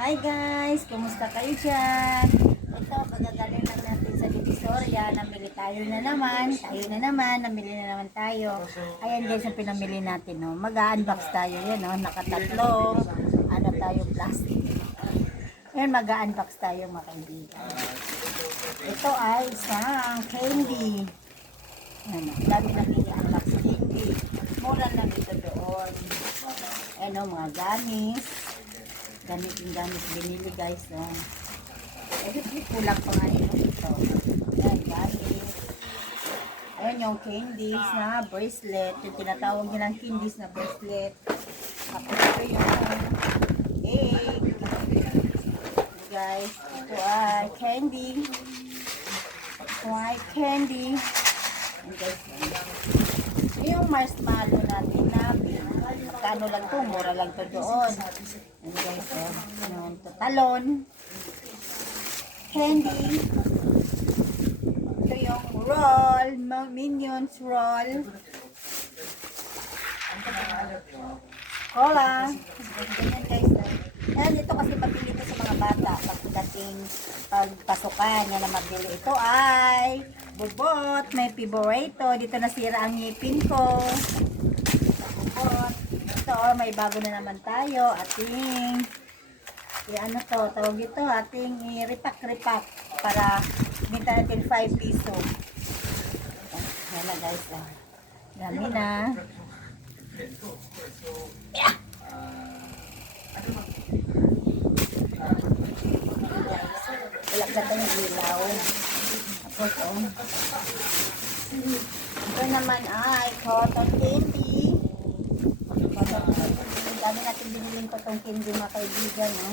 Hi guys! Kumusta kayo dyan? Ito, pagdadalhin lang natin sa Divisoria. Namili tayo na naman. Namili na naman tayo. Ayan guys, ang pinamili natin. No? Mag-unbox tayo. Yan, no? Nakatatlong. Ano tayo, plastic. Ayan, mag-unbox tayo mga kaibigan. Ito ay isang candy. Ano, dami na unbox candy. Mura lang ito doon. Ano, mga gamis. Gamit binili guys. No? Kulang pa nga yun. Ito. Ayan, gamit. Ayan yung candies na bracelet. Yung tinatawag nyo ng candies na bracelet. Tapos ito yung egg. Guys, ito ay candy. Ito ay candy. And guys, yung marshmallow natin na magkano lang to, mura lang to doon. And guys, yung talon, candy, ito yung roll, Minions roll, cola, ganyan guys. Ayan, ito kasi mabili ito sa mga bata pagdating pagpasukan, yan na mabili. Ito ay bubot, may piborito, dito nasira ang ngipin ko. Bubot. Ito, may bago na naman tayo. Ating, ano to, tawag ito, ating i-repack para minta natin 5 piso. Yan na guys. Dami na. Yeah! Walak na tayong ilaw. Tapos, ito naman ay cotton candy. Dami natin biniling cotton candy mga kaibigan. No?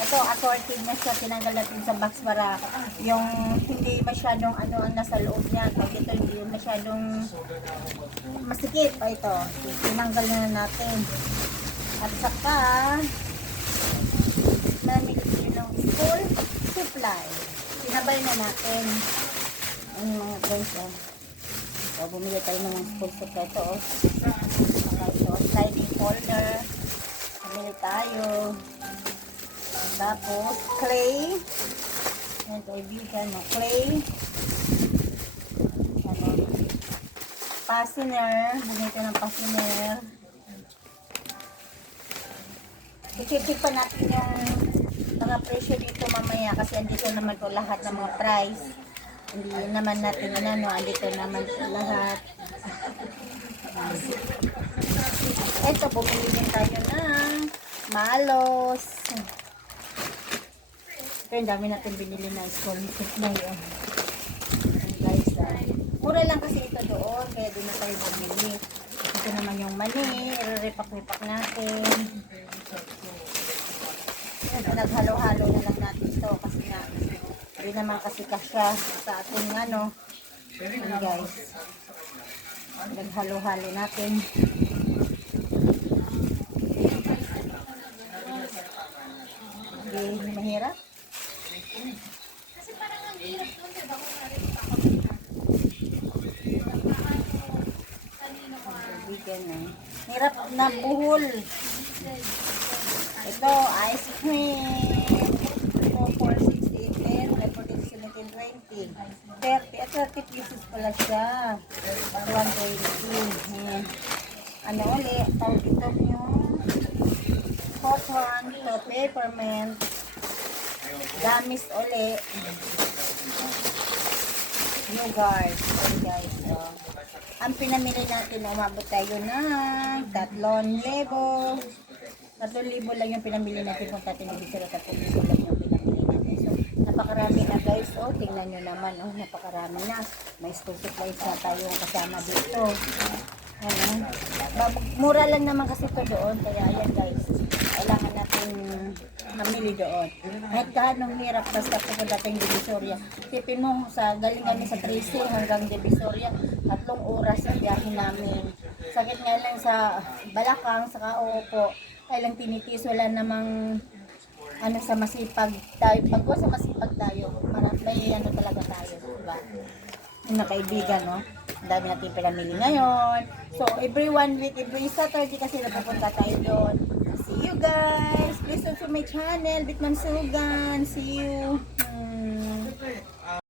Ito, assorted na siya. Tinanggal natin sa box para yung hindi masyadong ano ang nasa loob niya. Pag ito hindi masyadong masikip. Ito, tinanggal na natin. At saka, namili din ng school supply. Sinabay na natin. Ang mga guys, So, bumili tayo ng school supply. Ito, ito, sliding folder. Bumili tayo. Tapos, clay. Ayan, kaibigan, clay. Ano, fastener. Bumili tayo ng fastener. I-check pa natin yung mga presyo dito mamaya kasi andito naman po lahat ng mga price. Hindi naman natin ano, andito naman po lahat. Ito, bumili din tayo ng malos. Ito yung dami natin binili na school supply. Guys, mura lang kasi ito doon, kaya doon na tayo bumili. Ito naman yung mani, i-repack-repack natin. Naghalo-halo na lang natin ito kasi nga hindi naman kasi kasya sa ating ano. Ayan guys, naghalo-halo natin. Hindi mahirap kasi parang ang hirap doon, diba? Hirap na buhol. Ito, ice cream. Ito, 460, 10, 14, 17, 20. 30, at 30 pieces pala siya. 120. Ano ulit? Tawag ito yung hot one. Ito, peppermint. Gamis ulit. Yogurt. Okay guys. Ang pinamili natin, umabot tayo ng 3,000. 3,000 lang yung pinamili natin kung tatinibisira 3,000 lang yung pinamili natin. So, napakarami na guys. Tingnan nyo naman. Napakarami na. May school supplies na tayong kasama dito. Ano? Mura lang naman kasi ito doon. Kaya ayan guys. Kailangan natin mamili doon. Kahit gaano hirap basta pupunta tayong Divisoria. Tipin mo, galing kami sa Tracy hanggang Divisoria. 3 oras ang biyahe namin. Sakit nga lang sa balakang, sa kauupo. Kailang tinitis, wala namang ano sa masipag tayo. Pag sa masipag tayo, may ano talaga tayo, diba? Yung kaibigan, no? Ang dami natin pinamili ngayon. So, every 1 week, every Saturday kasi napupunta tayo doon. See you! you guys. Please subscribe my channel, Bitman Sugan. See you.